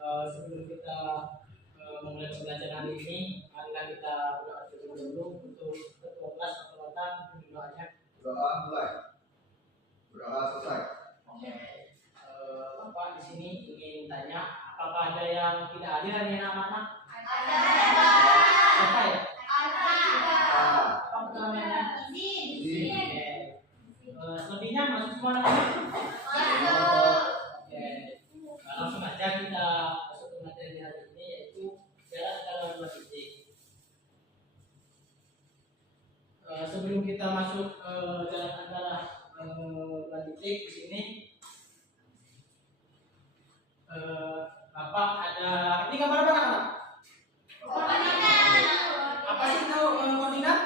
sebelum kita memulai pembelajaran hari ini, marilah kita berdoa terlebih dahulu untuk ketua kelas pertolongan doanya. Doa mulai. Doa selesai. Oke. Bapak di sini ingin tanya, apakah ada yang tidak hadir hari ini anak-anak? Ada. Siapa ya? Ada. Apa namanya? Izin. Selebihnya masuk semua anak-anak? Masuk. Oke. Langsung aja kita masuk ke materi hari ini, yaitu jarak antara dua titik. Sebelum kita masuk jarak antara dua titik di sini, Bapak ada ini gambar apa kan? Apa sih itu koordinat?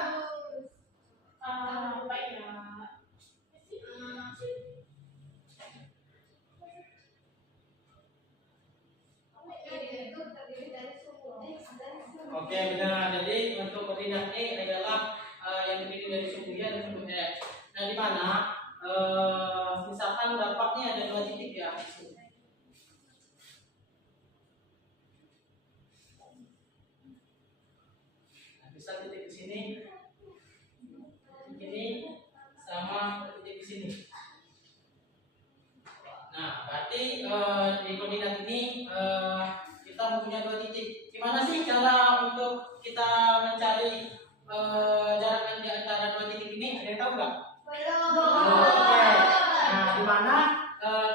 Oke, benar. Jadi untuk koordinat ini adalah yang terdiri dari sumbu Y dan sumbu X. Nah, di mana misalkan Bapak ini ada dua titik ya. Nah, misal titik di sini, titik ini sama titik di sini. Nah, berarti di koordinat ini kita mempunyai dua titik. Gimana sih cara untuk kita mencari jarak di antara dua titik ini? Ada yang tahu nggak? Oke. Nah, di mana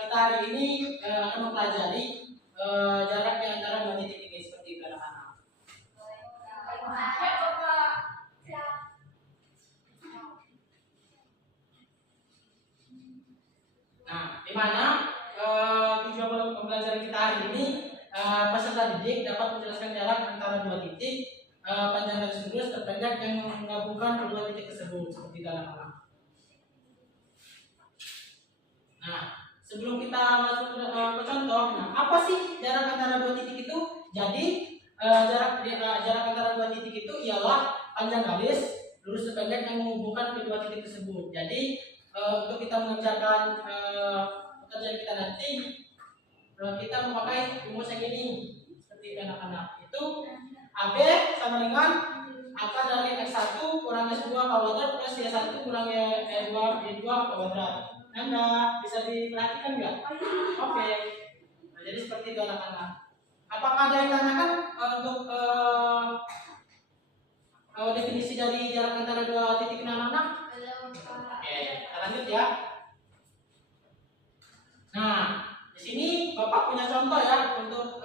kita hari ini akan mempelajari jarak di antara dua titik ini seperti itu anak-anak. Nah, di mana tujuan pembelajaran kita hari ini peserta didik dapat menjelaskan jarak antara dua titik panjang garis lurus terpendek yang menggabungkan kedua titik tersebut seperti dalam anak. Nah, sebelum kita masuk ke contoh, nah apa sih jarak antara dua titik itu? Jadi jarak antara dua titik itu ialah panjang garis lurus terpendek yang menghubungkan kedua titik tersebut. Jadi untuk kita mengerjakan pekerjaan kita nanti, kita memakai rumus yang ini seperti anak-anak. Itu AB sama dengan akar dari X1 kurang X2 kuadrat plus Y1 kurang Y2 kuadrat. Anda bisa diperhatikan nggak? Oke. Nah, jadi seperti itu anak-anak. Apakah ada yang tanyakan untuk definisi dari jarak antara dua titik anak-anak? Oke, kita lanjut ya. Nah, di sini Bapak punya contoh ya untuk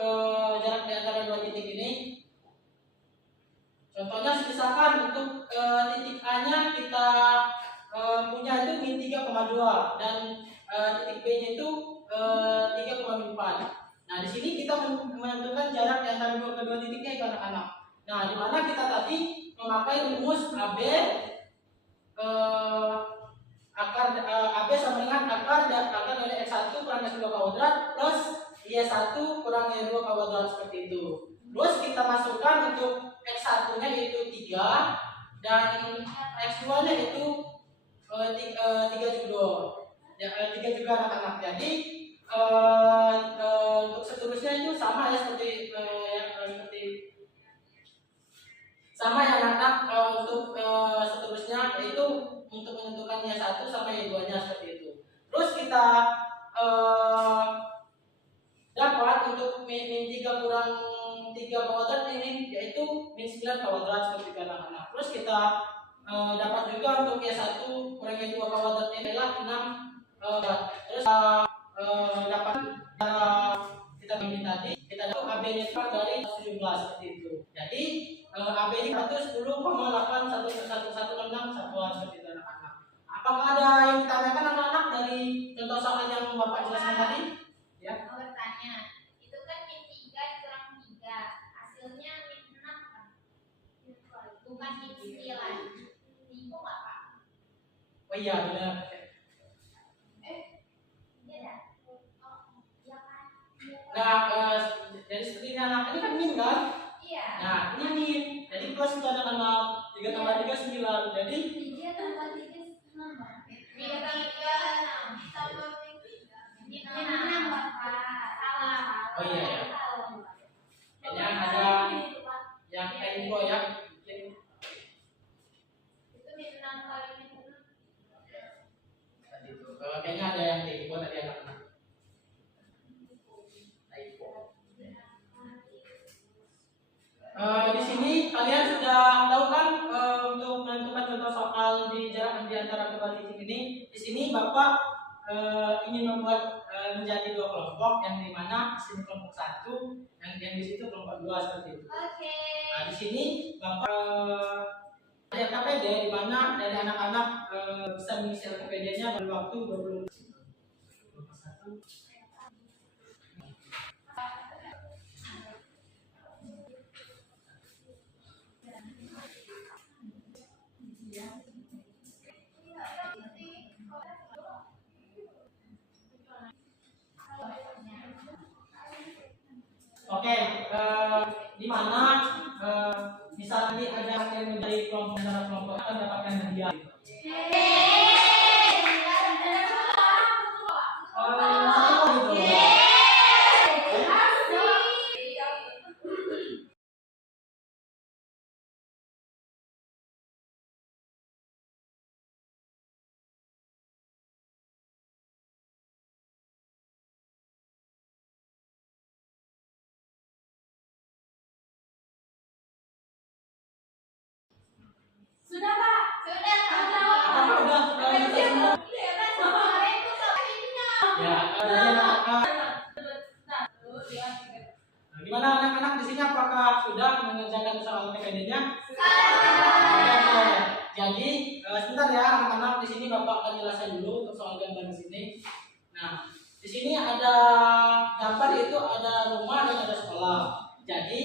jarak di antara dua titik ini. Contohnya misalkan untuk titik A-nya kita punya itu min 3,2 dan titik B-nya itu 3,4. Nah, di sini kita menentukan jarak di antara kedua titiknya itu anak-anak. Nah, di mana kita tadi memakai rumus AB akar AB sama dengan akar dari X1 kurang X2 kuadrat plus Y1 kurang Y2 kuadrat seperti itu. Terus kita masukkan untuk X1 nya itu 3 dan X2 nya itu 3 juga. Ya, 3 juga anak-anak. Jadi untuk seterusnya itu sama ya seperti sama ya anak-anak. Untuk seterusnya yaitu untuk menentukan Y1 sama Y2 nya seperti itu. Terus kita dapat untuk min 3 kurang 3 kuadrat ini yaitu min 9 kuadrat seperti itu anak-anak. Terus kita dapat juga untuk Y1 kurang Y2 kuadrat ini adalah 6. Terus dapat kita ini tadi kita dapat AB nya dari 17 seperti itu. Jadi AB ini 110,81116 satuan seperti itu anak-anak. Apakah ada yang ditanyakan anak-anak dari contoh soal yang Bapak jelaskan tadi? Ya. Mau bertanya, itu kan min 3 kurang 3, hasilnya min 6 kan? Bukan min 9. Bingung nggak Pak? Oh iya benar. Nah, jadi seperti ini anak ini kan min kan? Iya. Nah, ini min. Jadi plus itu ada 6, 3 tambah 3 9. Jadi 3 tambah 3 6. 3 tambah 3 6. Tambah 3. Min 6 Bapak. Salah. oh iya ya. Di sini kalian sudah tahu kan untuk menentukan contoh soal di jarak di antara kedua titik ini. Di sini Bapak ingin membuat menjadi dua kelompok, yang di mana di sini kelompok satu, yang di situ kelompok dua seperti itu. Oke. Nah, di sini Bapak ada KPD di mana dari anak-anak bisa mengisi KPD-nya pada waktu 20 Oke, di mana misalnya ada yang menjadi kelompok antara kelompok akan mendapatkan hadiah. Satu gitu. Sudah, Pak. Sudah. Apakah udah selesai semua? Ya, gimana anak-anak di sini, apakah sudah mengerjakan soal PKD-nya? Oke. Jadi sebentar ya anak-anak, di sini Bapak akan jelaskan dulu untuk soal gambar di sini. Nah, di sini ada gambar, itu ada rumah dan ada sekolah. Jadi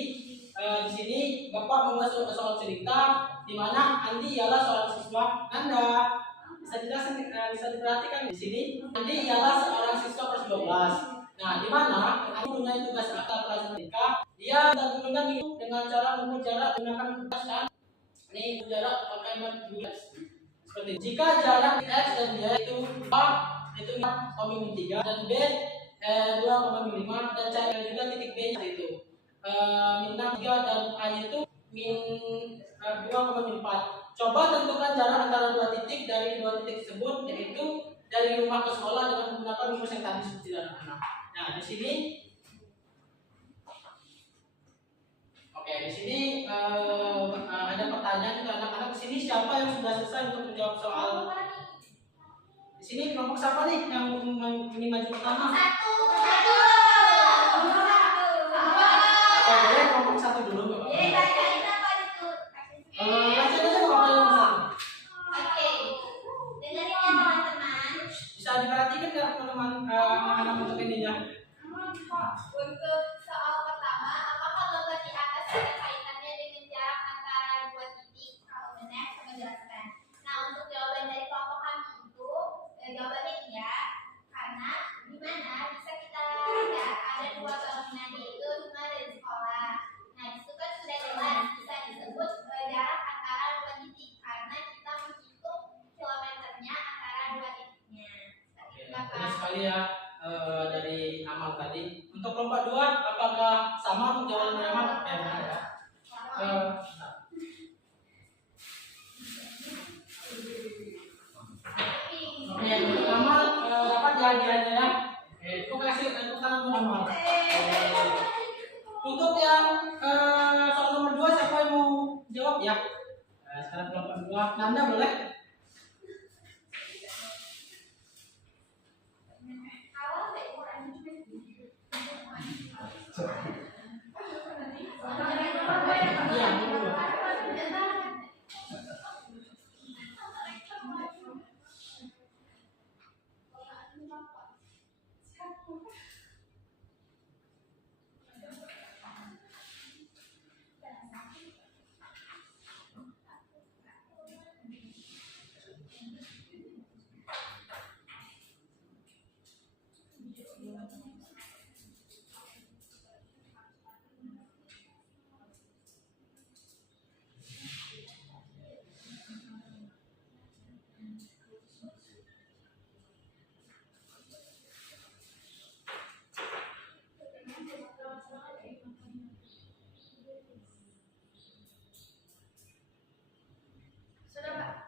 di sini Bapak membuat soal cerita di mana Andi ialah seorang siswa Anda. Bisa dijelaskan, bisa diperhatikan di sini. Andi ialah seorang siswa kelas 12. Nah, di mana Andi mempunyai tugas akal pelajaran mereka. Dia menggunakan dengan cara mengukur jarak menggunakan batasan. Ini jarak pakai bulat. Seperti itu. Jika jarak x dan y itu a itu 4,3 dan b 2,5 dan cari juga titik b itu min 3 dan a itu min 2,4. Coba tentukan jarak antara dua titik dari dua titik tersebut, yaitu dari rumah ke sekolah dengan menggunakan rumus yang tadi seperti anak-anak. Nah, di sini di sini ada pertanyaan untuk anak-anak. Di sini siapa yang sudah selesai untuk menjawab soal? Di sini kelompok siapa nih yang ini maju pertama? Satu. Boleh kelompok satu dulu, Bapak. Baca aja Bapak yang satu. Oke. Dengerin ya teman-teman. Bisa diperhatikan nggak teman-teman anak-anak untuk ininya? Untuk soal pertama, apakah gambar di atas ada kaitannya dengan jarak antara dua titik? Kalau benar, saya jelaskan. Nah, untuk jawaban dari kelompok kami itu, jawabannya iya, karena di mana bisa kita lihat ada dua bangunan, yaitu rumah dan sekolah. Nah, itu kan sudah jelas bisa disebut jarak antara dua titik karena kita menghitung kilometernya antara dua titiknya. Oke, benar sekali ya dari Amal tadi. Untuk kelompok dua, apakah sama untuk jawaban Amal? Benar ya. Oke, untuk Amal dapat hadiahnya ya. Itu kasih tepuk tangan untuk Amal. Untuk yang soal nomor 2, siapa yang mau jawab ya? Sekarang kelompok 2, Nanda boleh? Iya, dulu.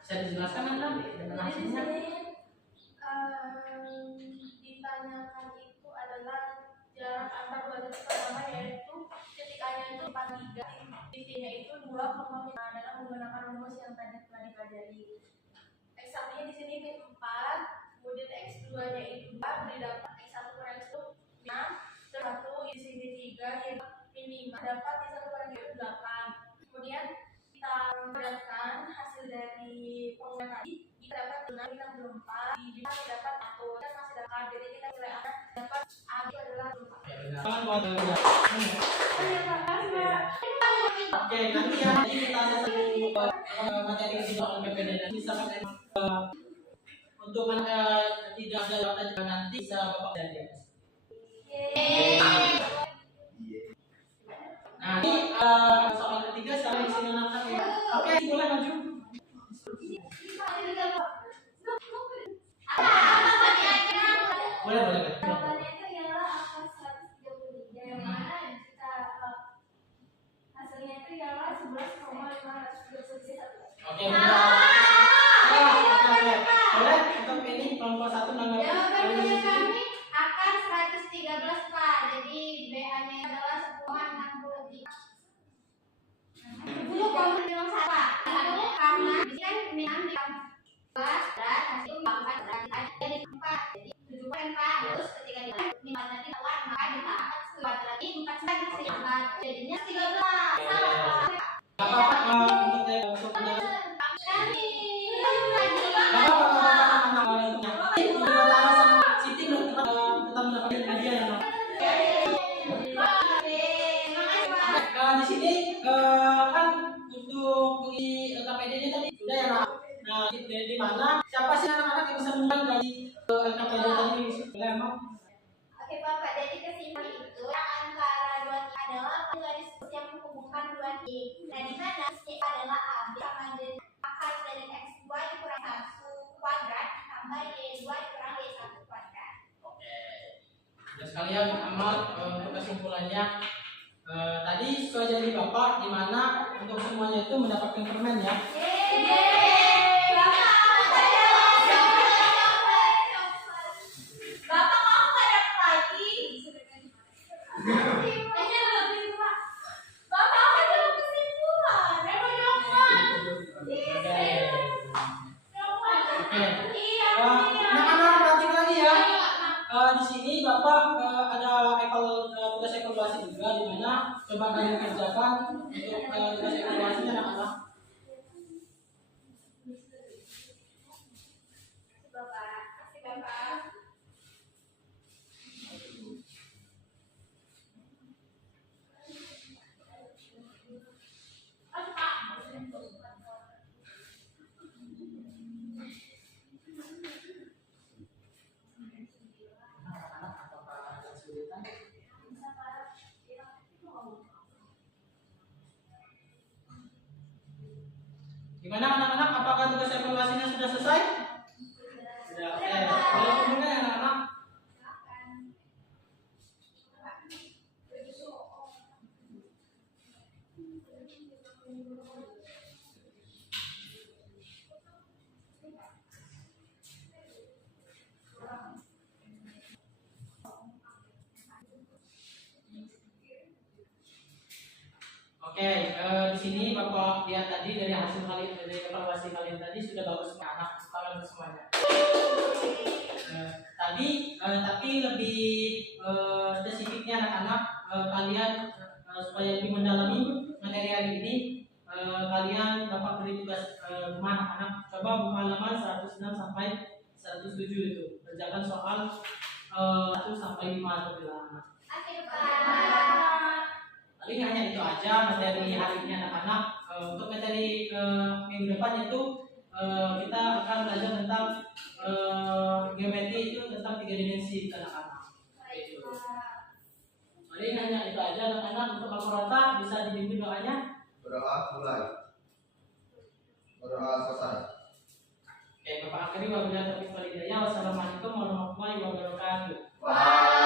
Bisa dijelaskan Anda dengan hasilnya? Ditanyakan itu adalah jarak antar dua titik pertama, yaitu titik A nya itu 43, intinya itu 2,5 dalam menggunakan rumus yang tadi telah dipelajari. X1-nya di sini min 4, kemudian X2-nya itu 2, didapat X1 per X2 6, terus 1 di sini 3, yaitu min 5, dapat X1 per X2 8. Kemudian kita beratkan hasil dari formula tadi, kita dapat dengan 64, dijual dapat 1, dan masih dapat, jadi kita nilai A dapat A itu adalah 4. Oke, nanti ya kita materi soal PPD nanti bisa untuk tidak ada data nanti bisa Bapak lihat ya. Nah, ini soal ketiga sekarang di sini anak ya. Oke, boleh maju. Boleh. Jawabannya itu ialah angka 133 yang mana kita hasilnya itu ialah 11,531. Oke, boleh untuk ini kelompok 1 menanggapi. Jawabannya kami akan 113 Pak. Jadi BA-nya adalah 10,63. 10,01 Pak. Lalu karena di sini kan min 6 ditambah 12 dan hasil 4 dan jadi 4. Jadi 7 Pak. Terus ketika min 4 nanti keluar maka ditambah 4 lagi 4 lagi 4. Jadinya 13. Bapak untuk Kami Siti tetap mendapatkan hadiah ya. Di sini kan untuk LKPD ini tadi sudah ya Nak. Nah di mana siapa sih anak-anak yang bisa menang dari LKPD tadi? Boleh emang? Oke Bapak, jadi kesimpulan itu antara dua adalah garis yang menghubungkan dua titik. Nah di mana C adalah AB sama dengan akar dari X2 dikurang 1 kuadrat ditambah Y2 dikurang Y1 kuadrat. Oke. Dan sekalian amal untuk kesimpulannya tadi sesuai janji Bapak di mana untuk semuanya itu mendapatkan permen ya. Bapak mau nggak dapat lagi? Bapak belum kesimpulan. Oke. Anak-anak perhatikan lagi ya. Di sini Bapak ada tugas evaluasi juga di mana coba kalian kerjakan untuk tugas evaluasinya anak-anak. Gimana anak-anak? Apakah tugas evaluasinya sudah selesai? Sudah. Oke. Kalau kemudian ya anak-anak. Oke, di sini Bapak lihat tadi dari hasil kalian dari evaluasi kalian tadi sudah bagus anak sekarang semuanya. Tapi lebih spesifiknya anak-anak kalian supaya lebih mendalami materi hari ini kalian dapat beri tugas rumah anak-anak coba buka halaman 106 sampai 107 itu kerjakan soal 1 sampai 5 terlebih anak. Paling hanya itu aja materi hari ini anak-anak. Untuk materi minggu depan itu kita akan belajar tentang geometri itu tentang 3 dimensi anak-anak. Paling hanya itu aja anak-anak. Untuk Makurata bisa dibimbing doanya. Berdoa mulai. Berdoa selesai. Oke, Bapak akhiri wabillahi taufiq wal hidayah. Wassalamualaikum warahmatullahi wabarakatuh. Waalaikumsalam.